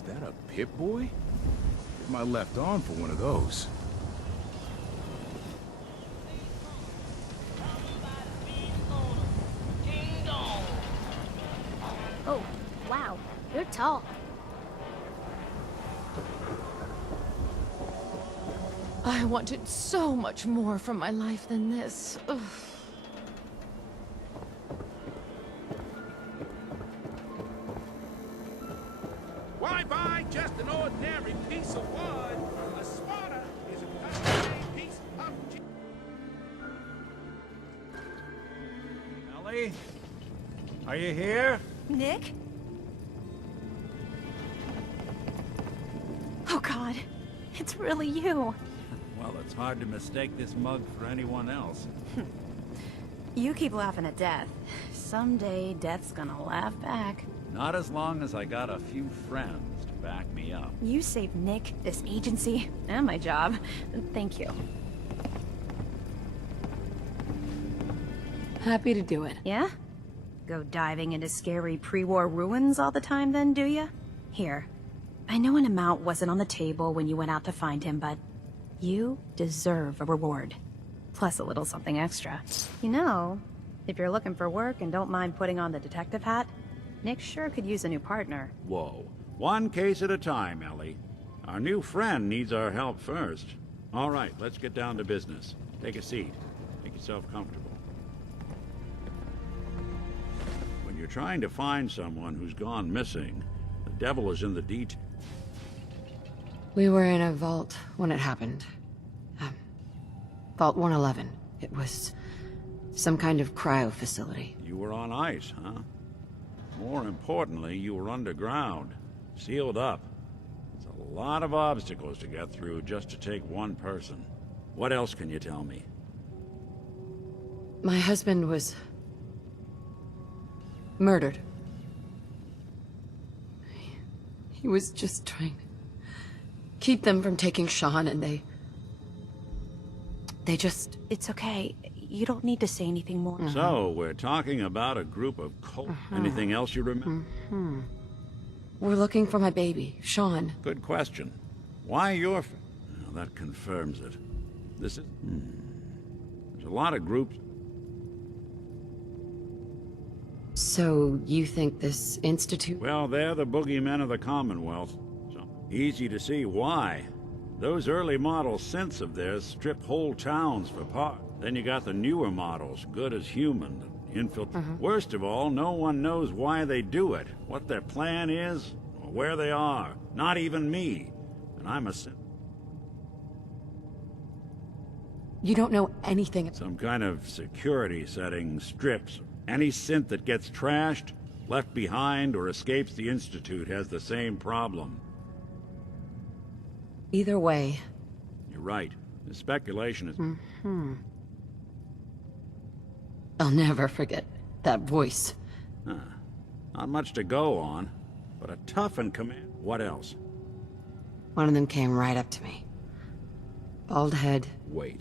Is that a Pip-Boy? Get my left arm for one of those. Oh, wow. You're tall. I wanted so much more from my life than this. Ugh. Why buy just an ordinary piece of wood? A spotter is a custom-made piece of... Ellie? Are you here? Nick? Oh God, it's really you. Well, it's hard to mistake this mug for anyone else. You keep laughing at death. Someday, death's gonna laugh back. Not as long as I got a few friends to back me up. You saved Nick, this agency, and my job. Thank you. Happy to do it. Yeah? Go diving into scary pre-war ruins all the time then, do ya? Here. I know an amount wasn't on the table when you went out to find him, but you deserve a reward. Plus a little something extra. You know, if you're looking for work and don't mind putting on the detective hat, Nick sure could use a new partner. Whoa. One case at a time, Ellie. Our new friend needs our help first. All right, let's get down to business. Take a seat. Make yourself comfortable. When you're trying to find someone who's gone missing, the devil is in the details. We were in a vault when it happened. Vault 111. It was some kind of cryo facility. You were on ice, huh? More importantly, you were underground, sealed up. It's a lot of obstacles to get through just to take one person. What else can you tell me? My husband was murdered. He was just trying to keep them from taking Sean, and they just... It's okay. You don't need to say anything more. So, we're talking about a group of cult... Anything else you remember? We're looking for my baby, Sean. Good question. Why your... Well, that confirms it. This is... There's a lot of groups... So, you think this institute... Well, they're the boogeymen of the Commonwealth. So, easy to see why. Those early model synths of theirs strip whole towns for parts. Then you got the newer models, good as human, Worst of all, no one knows why they do it, what their plan is, or where they are. Not even me. And I'm a synth. You don't know anything... Some kind of security setting strips. Any synth that gets trashed, left behind, or escapes the Institute has the same problem. Either way... You're right. The speculation is... I'll never forget that voice. Not much to go on, but a tough and command... What else? One of them came right up to me. Bald head. Wait.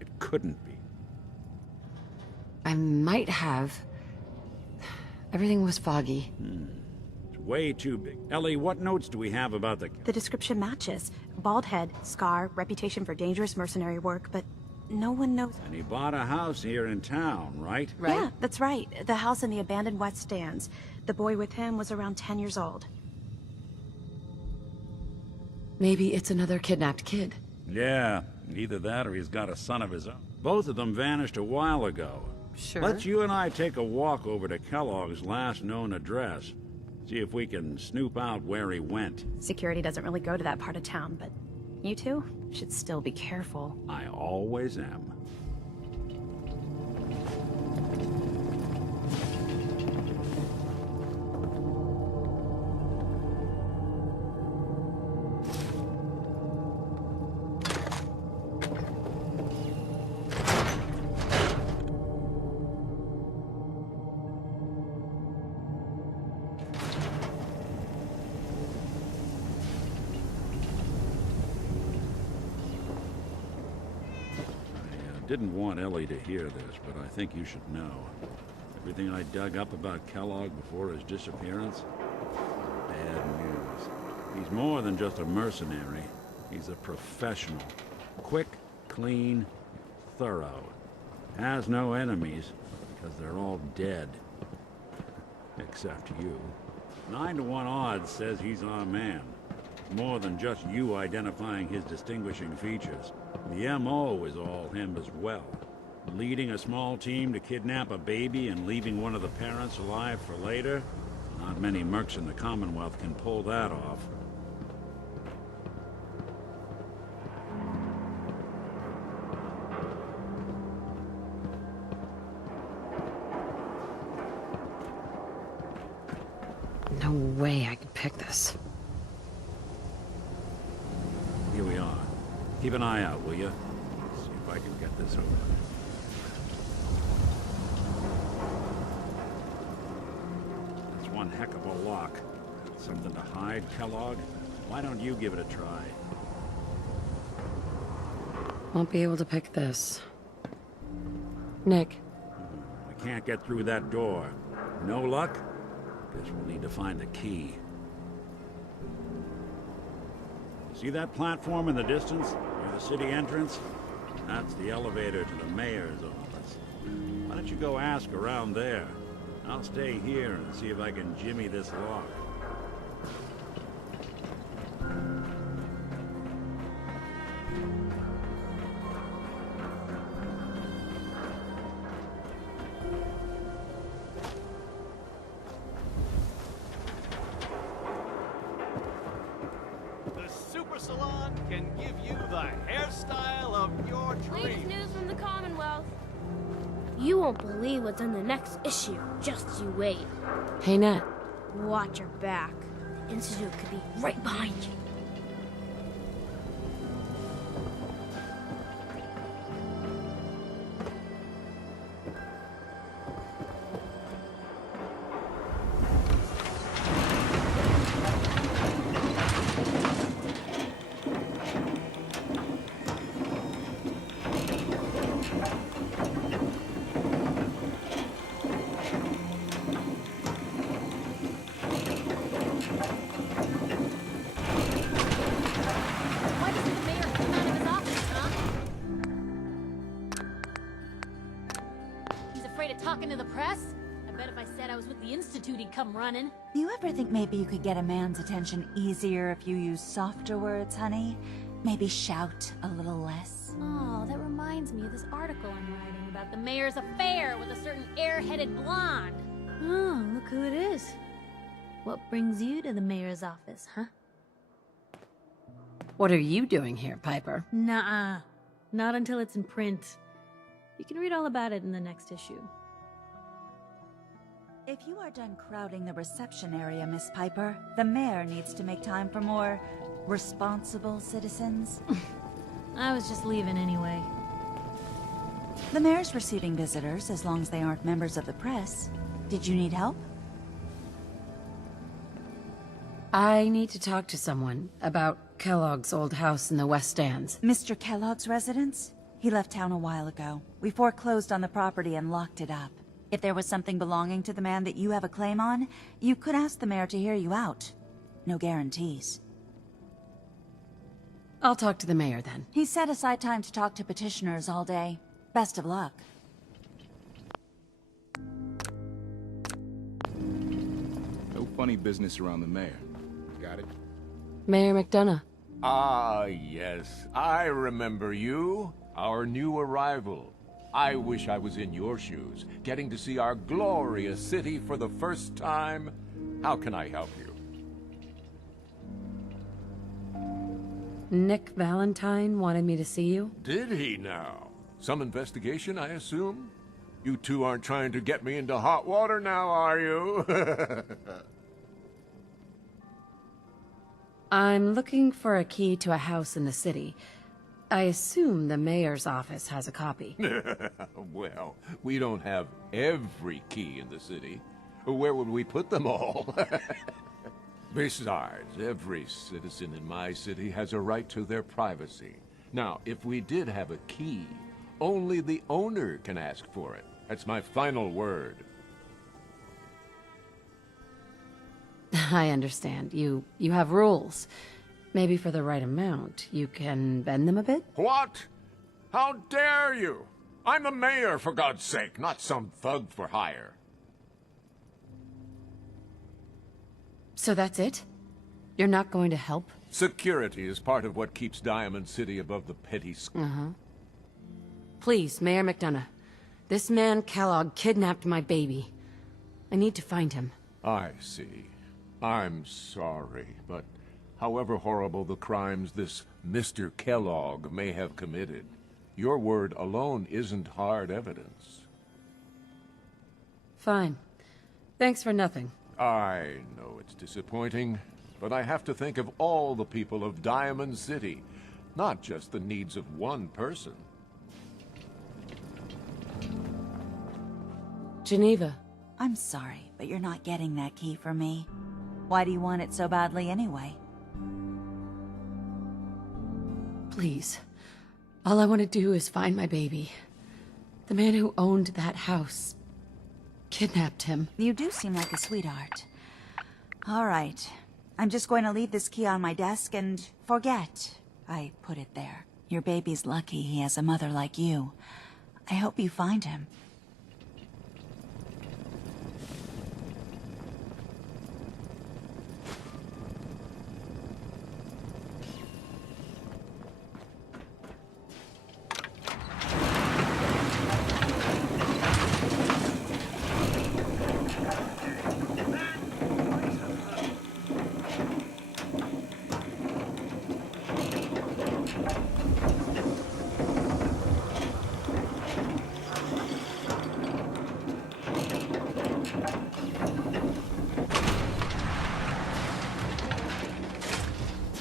It couldn't be. I might have. Everything was foggy. It's way too big. Ellie, what notes do we have about the... The description matches. Bald head, scar, reputation for dangerous mercenary work, but no one knows... And he bought a house here in town, right? Right? Yeah, that's right. The house in the abandoned West Stands. The boy with him was around 10 years old. Maybe it's another kidnapped kid. Yeah, either that or he's got a son of his own. Both of them vanished a while ago. Sure. Let's you and I take a walk over to Kellogg's last known address. See if we can snoop out where he went. Security doesn't really go to that part of town, but you two should still be careful. I always am. Didn't want Ellie to hear this, but I think you should know. Everything I dug up about Kellogg before his disappearance? Bad news. more than just a mercenary. He's a professional. Quick, clean, thorough. Has no enemies, because they're all dead. Except you. 9 to 1 odds says he's our man. More than just you identifying his distinguishing features. The M.O. is all him as well. Leading a small team to kidnap a baby and leaving one of the parents alive for later? Not many mercs in the Commonwealth can pull that off. No way I could pick this. Here we are. Keep an eye out, will you? See if I can get this over. That's one heck of a lock. Something to hide, Kellogg? Why don't you give it a try? Won't be able to pick this. Nick, We can't get through that door. No luck? Guess we'll need to find the key. See that platform in the distance, near the city entrance? That's the elevator to the mayor's office. Why don't you go ask around there? I'll stay here and see if I can jimmy this lock. The Super Salon can give you the hairstyle of your Latest dreams. news from the Commonwealth. You won't believe what's in the next issue. Just you wait. hey Nat. Watch your back. The Institute could be right behind you. Why doesn't the mayor come out of his office, huh? He's afraid of talking to the press? I bet if I said I was with the Institute, he'd come running. You ever think maybe you could get a man's attention easier if you use softer words, honey? Maybe shout a little less? Oh, that reminds me of this article I'm writing about the mayor's affair with a certain air-headed blonde. Oh, look who it is. What brings you to the mayor's office, huh? What are you doing here, Piper? Nuh-uh. Not until it's in print. You can read all about it in the next issue. If you are done crowding the reception area, Miss Piper, the mayor needs to make time for more responsible citizens. I was just leaving anyway. The mayor's receiving visitors as long as they aren't members of the press. Did you need help? I need to talk to someone about Kellogg's old house in the West Stands. Mr. Kellogg's residence? He left town a while ago. We foreclosed on the property and locked it up. If there was something belonging to the man that you have a claim on, you could ask the mayor to hear you out. No guarantees. I'll talk to the mayor then. He set aside time to talk to petitioners all day. Best of luck. No funny business around the mayor. Got it? Mayor McDonough. Ah, yes. I remember you. Our new arrival. I wish I was in your shoes, getting to see our glorious city for the first time. How can I help you? Nick Valentine wanted me to see you. Did he now? Some investigation, I assume? You two aren't trying to get me into hot water now, are you? I'm looking for a key to a house in the city. I assume the mayor's office has a copy. Well, we don't have every key in the city. Where would we put them all? Besides, every citizen in my city has a right to their privacy. Now, if we did have a key, only the owner can ask for it. That's my final word. I understand. You have rules. Maybe for the right amount, you can bend them a bit? What? How dare you? I'm the mayor, for God's sake, not some thug for hire. So that's it? You're not going to help? Security is part of what keeps Diamond City above the petty Please, Mayor McDonough. This man, Kellogg, kidnapped my baby. I need to find him. I see. I'm sorry, but however horrible the crimes this Mr. Kellogg may have committed, your word alone isn't hard evidence. Fine. Thanks for nothing. I know it's disappointing, but I have to think of all the people of Diamond City, not just the needs of one person. Geneva. I'm sorry, but you're not getting that key from me. Why do you want it so badly anyway? Please. All I want to do is find my baby. The man who owned that house kidnapped him. You do seem like a sweetheart. All right. I'm just going to leave this key on my desk and forget I put it there. Your baby's lucky he has a mother like you. I hope you find him.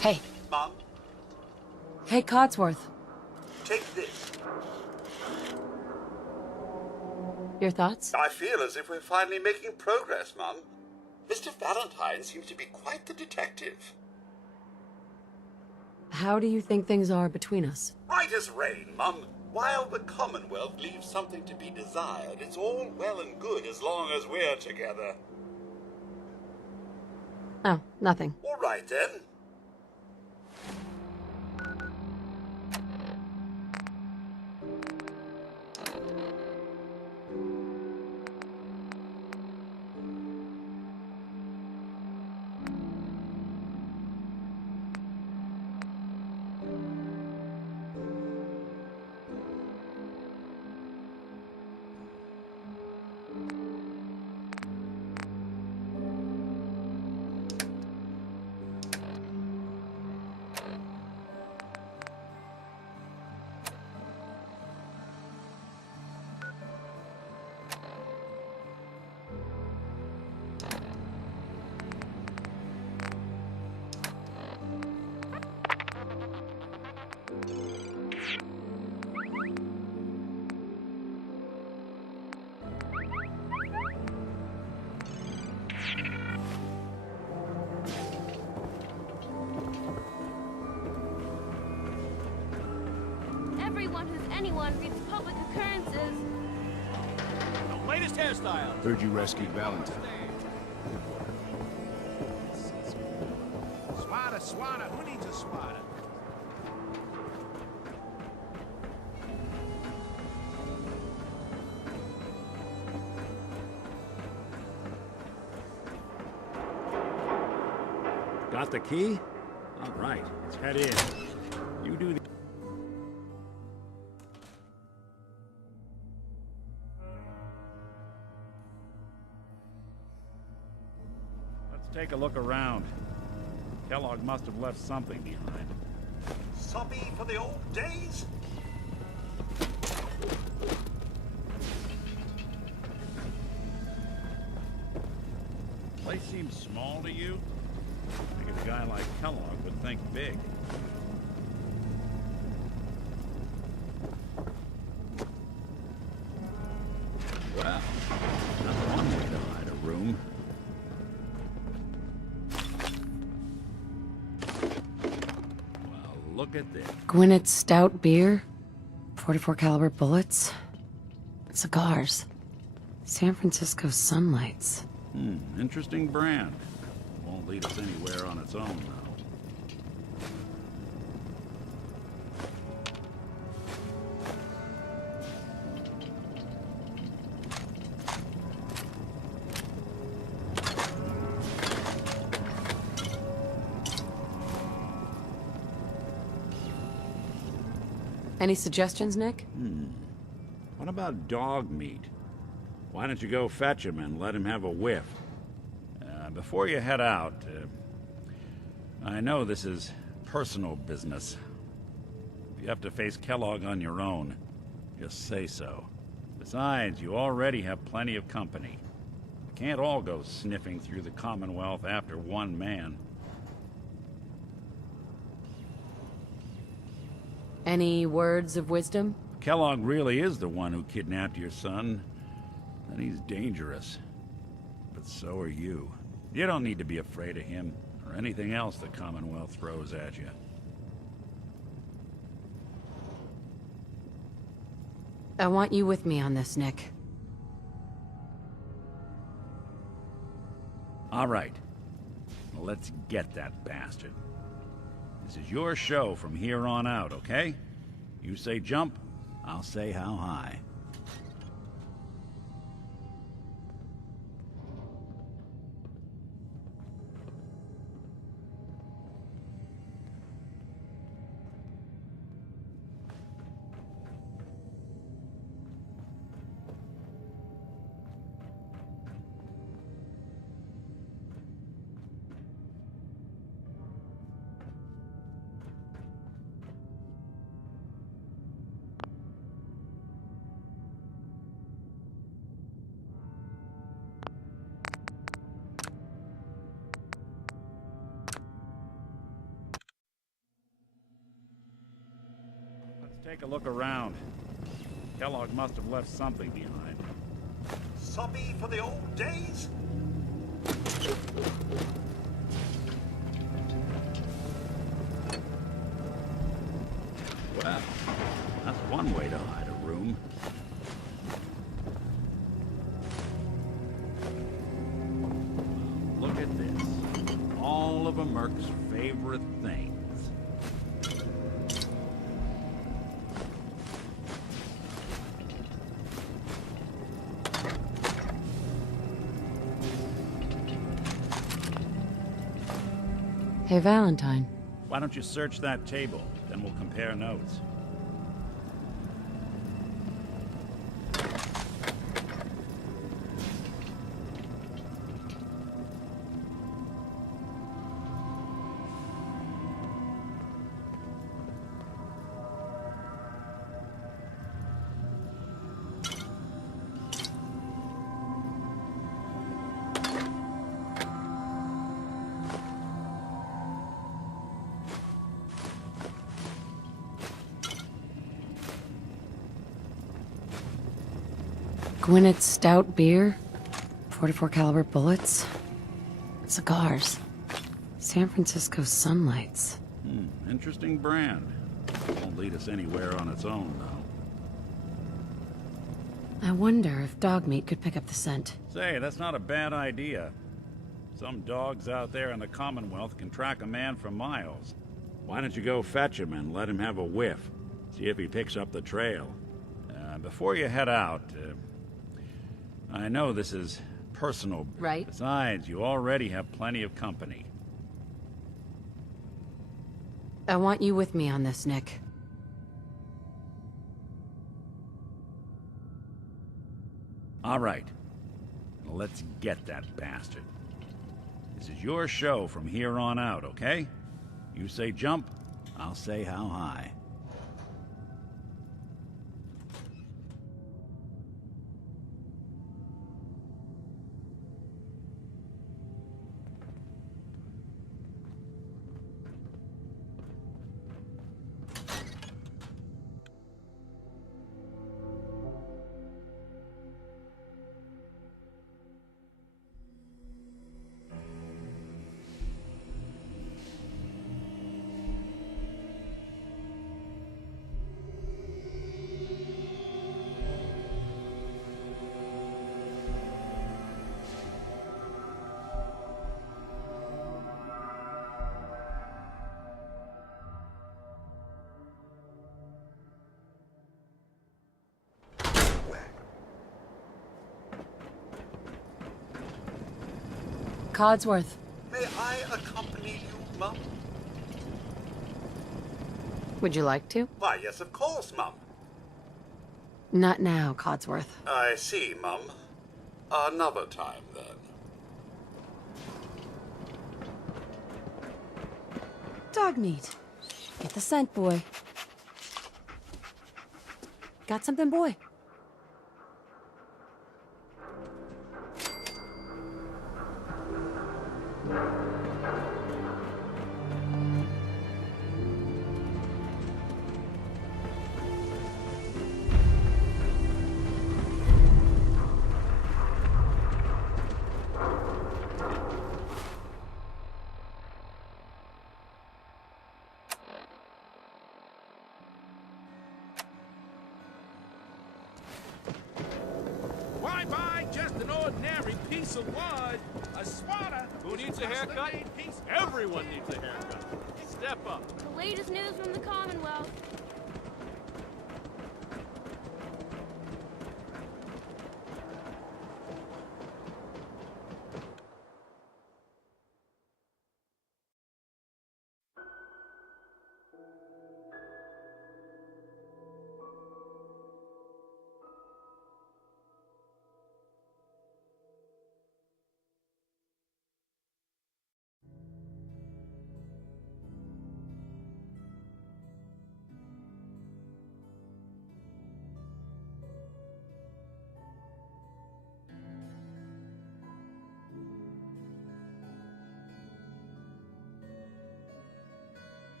Hey. Mom, Hey, Codsworth. take this. Your thoughts? I feel as if we're finally making progress, Mum. Mr. Valentine seems to be quite the detective. How do you think things are between us? Right as rain, Mum. While the Commonwealth leaves something to be desired, it's all well and good as long as we're together. Oh, nothing. All right, then. Everyone who's anyone reads public occurrences. The latest hairstyle. Heard you rescued Valentine. Swatter, swatter, who needs a swatter? Got the key? All right, let's head in. You do the... Let's take a look around. Kellogg must have left something behind. Soppy for the old days? Place seems small to you? I think a guy like Kellogg would think big. Well, that's one way to hide a room. Well, look at this. Gwinnett's stout beer, 44 caliber bullets, cigars, San Francisco sunlights. Interesting brand. Won't lead us anywhere on its own, though. Any suggestions, Nick? What about dog meat? Why don't you go fetch him and let him have a whiff? Before you head out, I know this is personal business. If you have to face Kellogg on your own, just say so. Besides, you already have plenty of company. You can't all go sniffing through the Commonwealth after one man. Any words of wisdom? Kellogg really is the one who kidnapped your son, then he's dangerous. But so are you. You don't need to be afraid of him, or anything else the Commonwealth throws at you. I want you with me on this, Nick. All right. Well, let's get that bastard. This is your show from here on out, okay? You say jump, I'll say how high. Take a look around. Kellogg must have left something behind. Sobby for the old days? Well, that's one way to hide a room. Look at this. All of a Merc's favorite things. Hey, Valentine. Why don't you search that table? Then we'll compare notes. Gwinnett's stout beer, 44 caliber bullets, cigars, San Francisco sunlights. Interesting brand. Won't lead us anywhere on its own, though. I wonder if dog meat could pick up the scent. Say, that's not a bad idea. Some dogs out there in the Commonwealth can track a man for miles. Why don't you go fetch him and let him have a whiff? See if he picks up the trail. Before you head out, I know this is personal. Right. Besides, you already have plenty of company. I want you with me on this, Nick. All right. Let's get that bastard. This is your show from here on out, okay? You say jump, I'll say how high. Codsworth. May I accompany you, Mum? Would you like to? Why, yes, of course, Mum. Not now, Codsworth. I see, Mum. Another time, then. Dog meat. Get the scent, boy. Got something, boy? Why buy just an ordinary piece of wood? A swatter. Who needs a haircut? Piece Everyone needs a haircut. Step up. The latest news from the Commonwealth.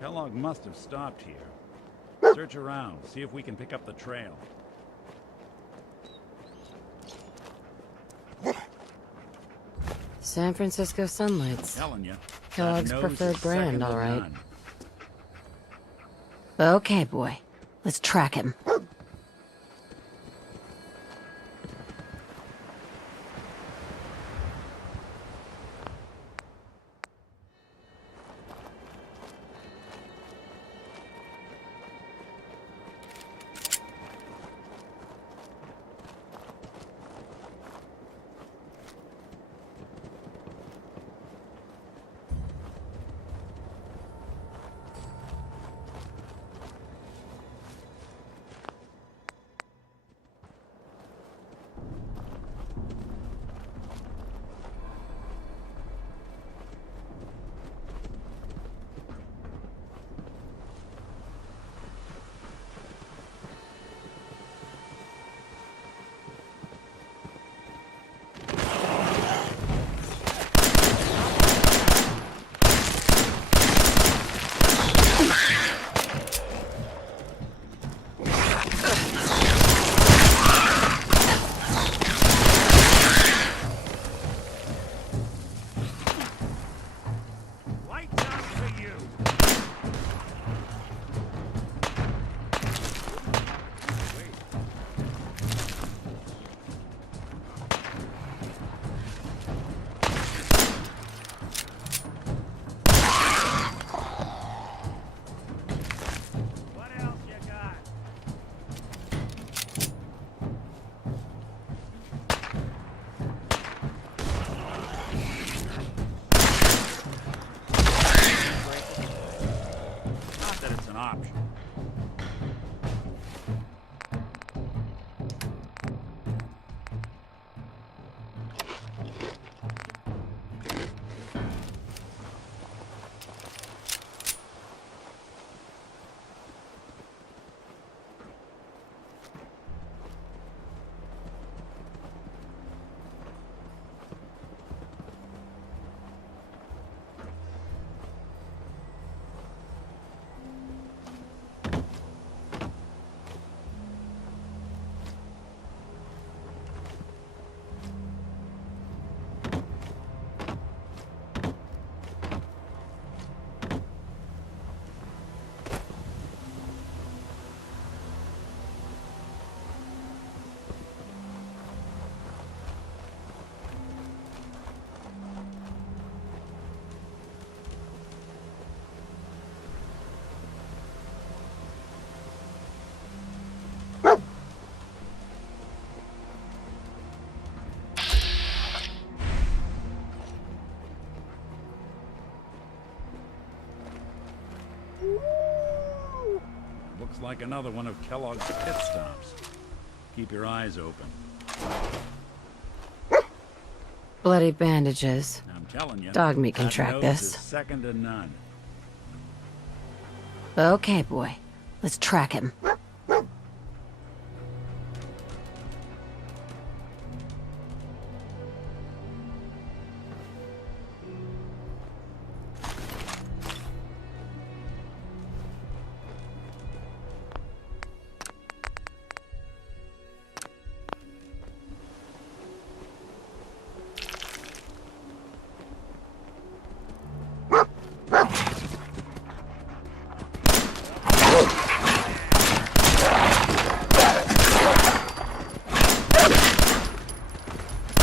Kellogg must have stopped here. Search around, see if we can pick up the trail. San Francisco Sunlights. Telling you. Kellogg's that nose preferred is brand, second to all right. none. Okay, boy. Let's track him. Looks like another one of Kellogg's pit stops. Keep your eyes open. Bloody bandages. I'm telling you, Dog meat can that track nose this. is second to none. Okay, boy. Let's track him.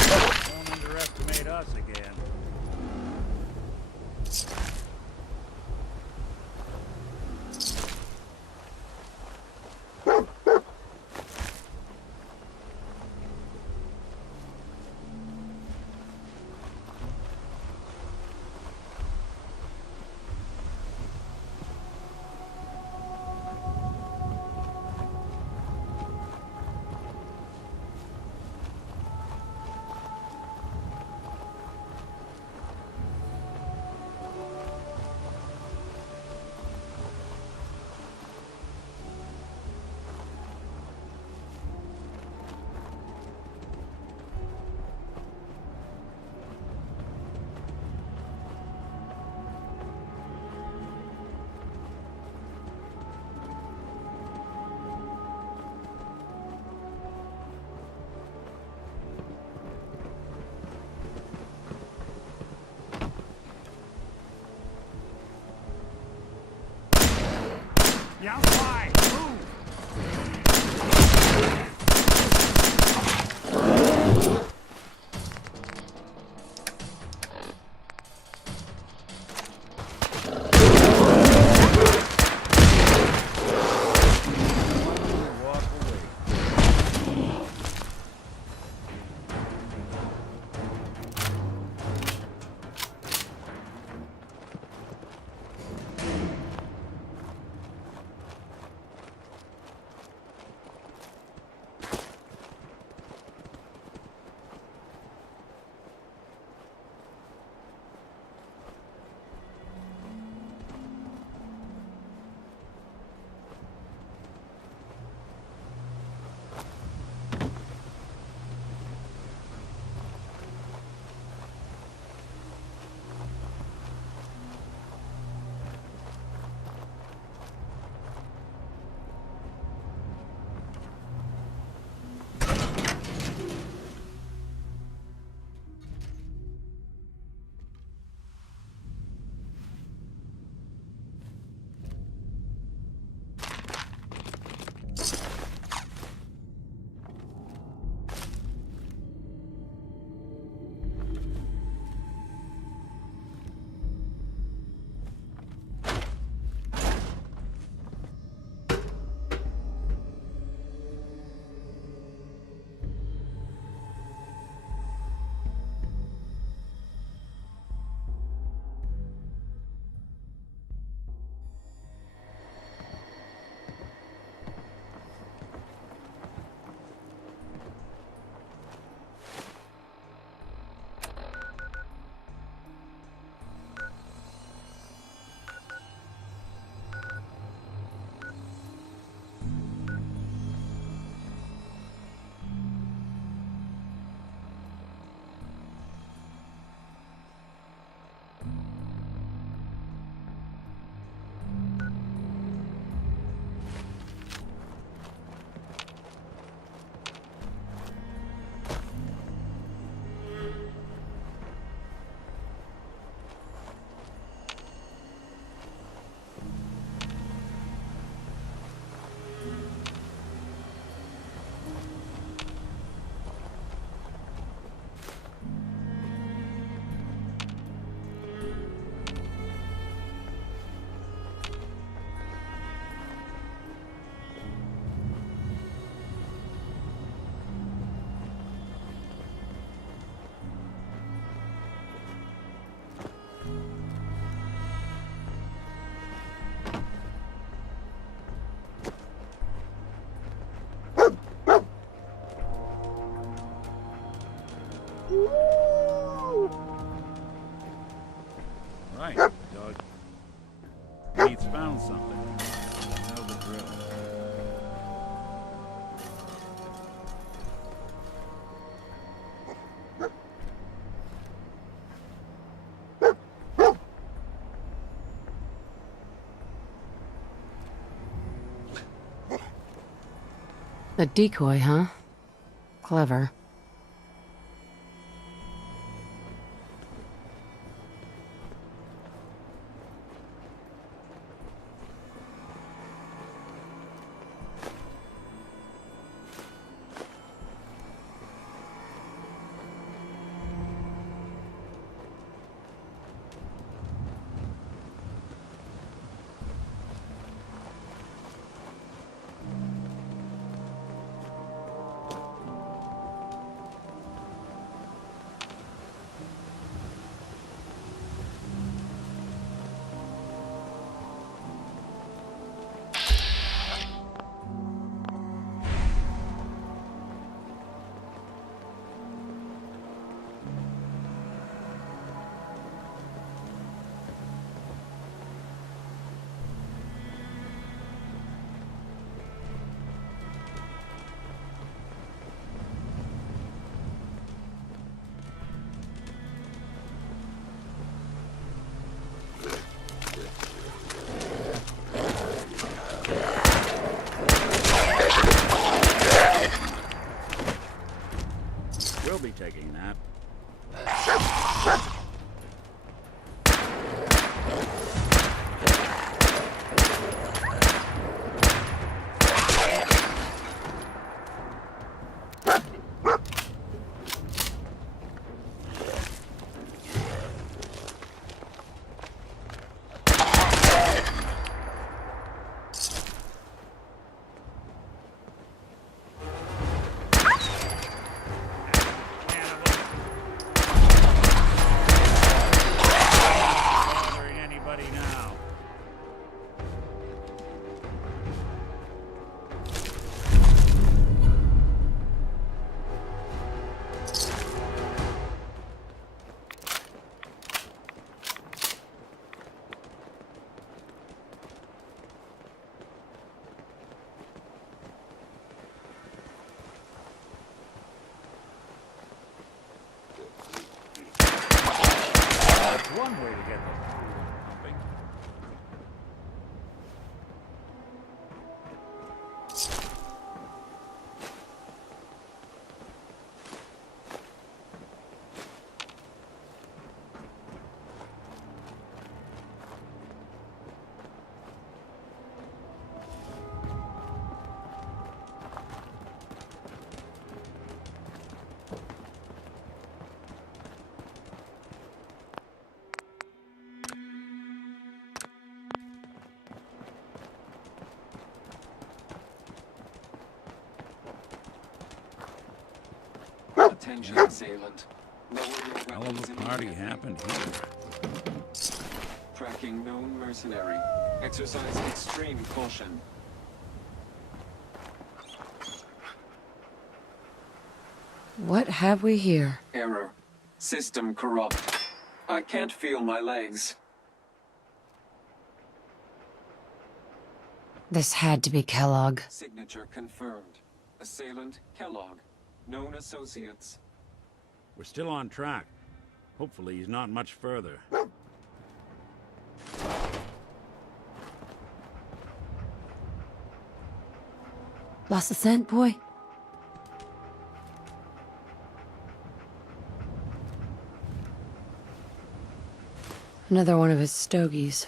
Don't underestimate us again. Yeah, why? Move! Walk away. found something. I know the drill. A decoy, huh? Clever. We'll be taking that. Bothering anybody now? That's one way to get the pumping. Attention, assailant. Lower your Hell weapons of a party immediately. happened here. Tracking known mercenary. Exercise extreme caution. What have we here? Error. System corrupt. I can't feel my legs. This had to be Kellogg. Signature confirmed. Assailant Kellogg. Known associates. We're still on track. Hopefully he's not much further. Lost the scent, boy? Another one of his stogies.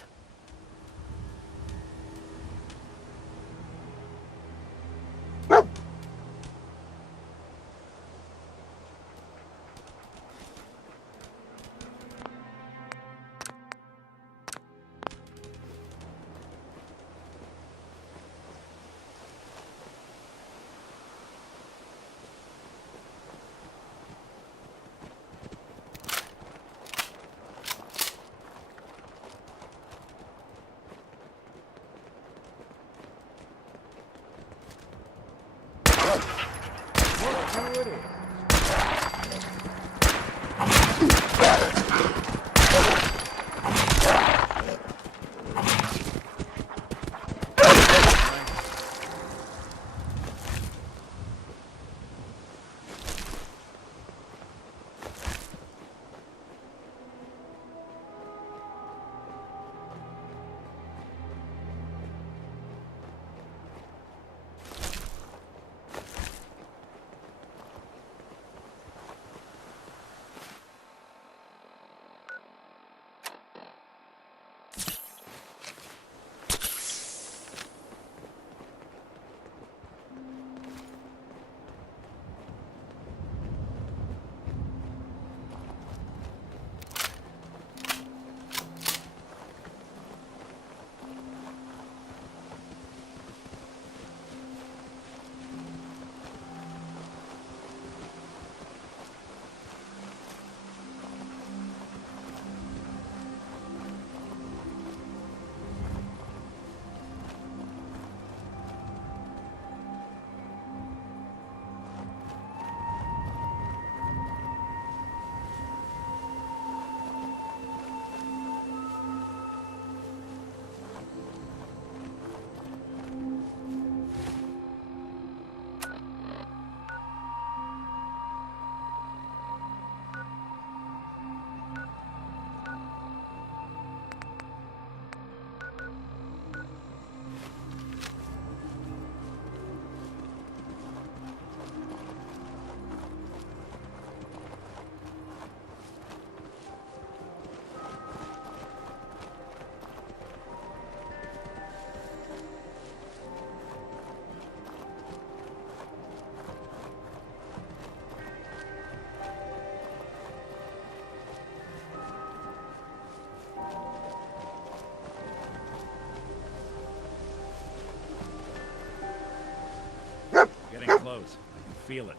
close. I can feel it.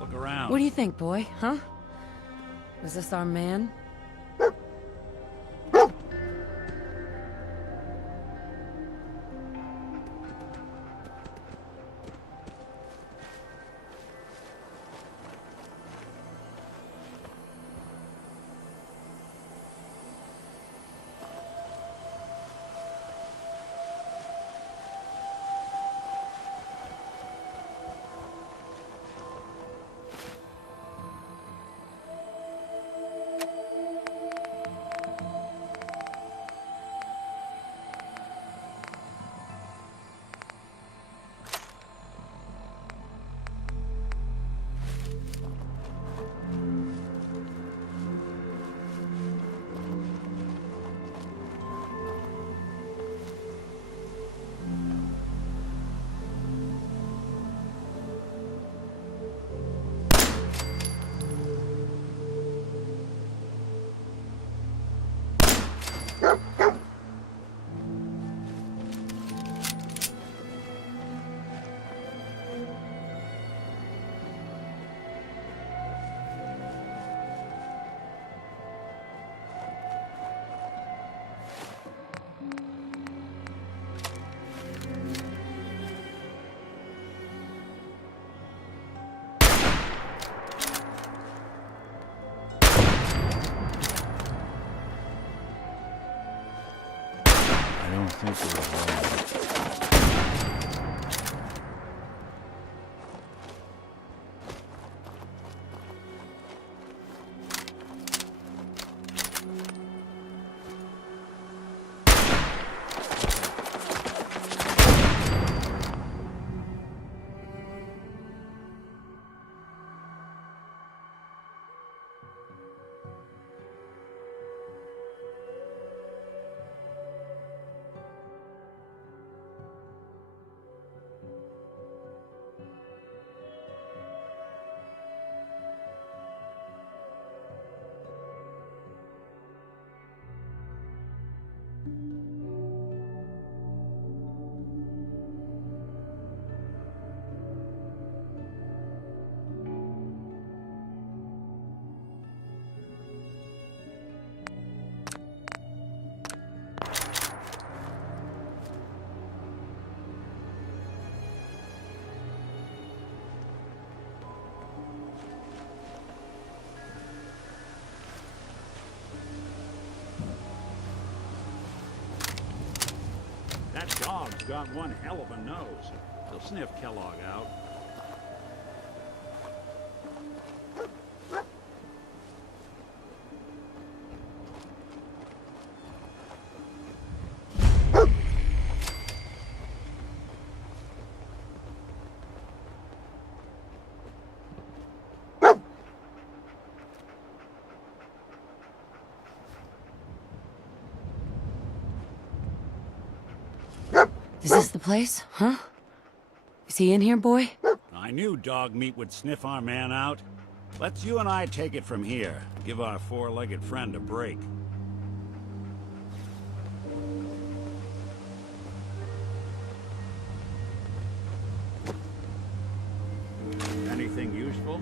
Look around. What do you think, boy? Huh? Was this our man? I don't think we're alone. That dog's got one hell of a nose. He'll sniff Kellogg out. Is this the place? Huh? Is he in here, boy? I knew dog meat would sniff our man out. Let's you and I take it from here. Give our four-legged friend a break. Anything useful?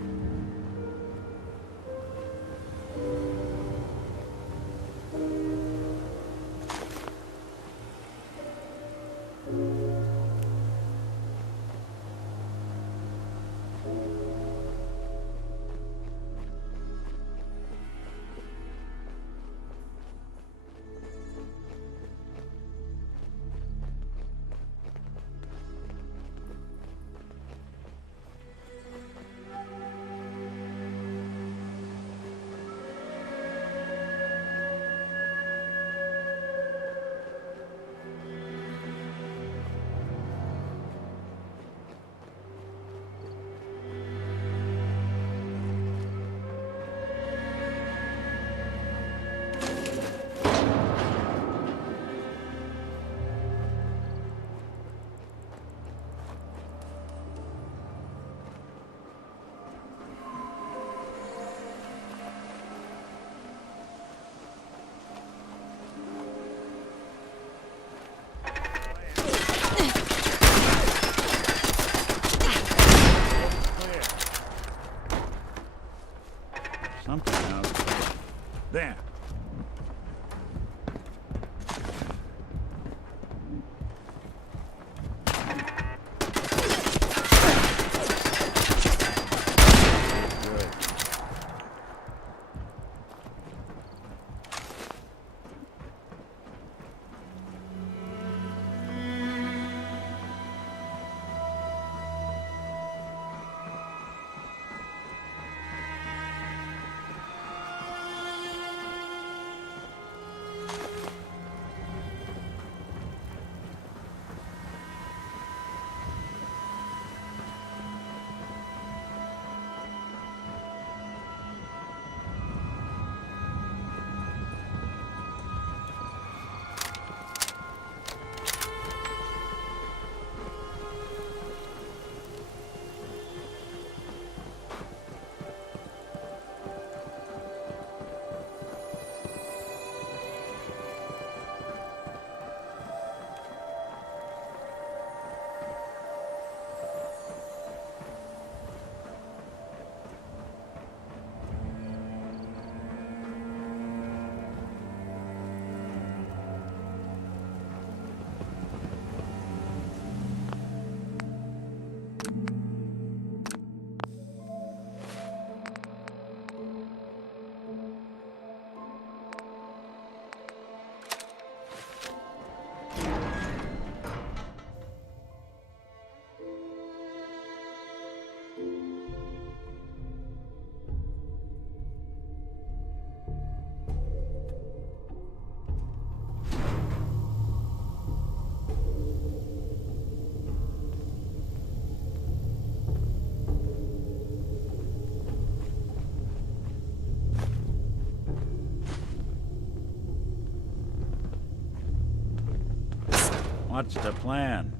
What's the plan?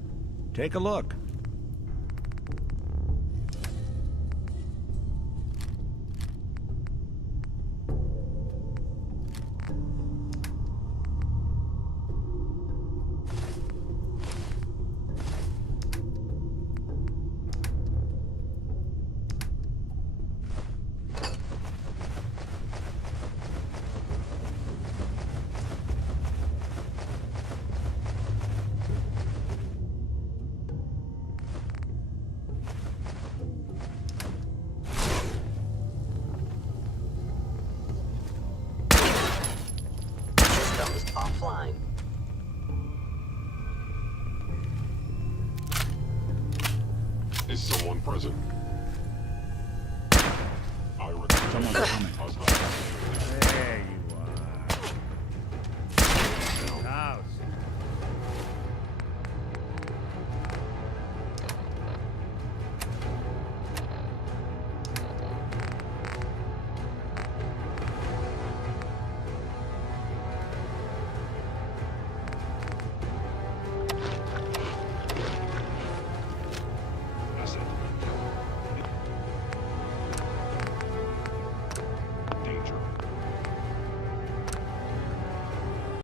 Take a look. Systems offline. Is someone present? I Someone's coming.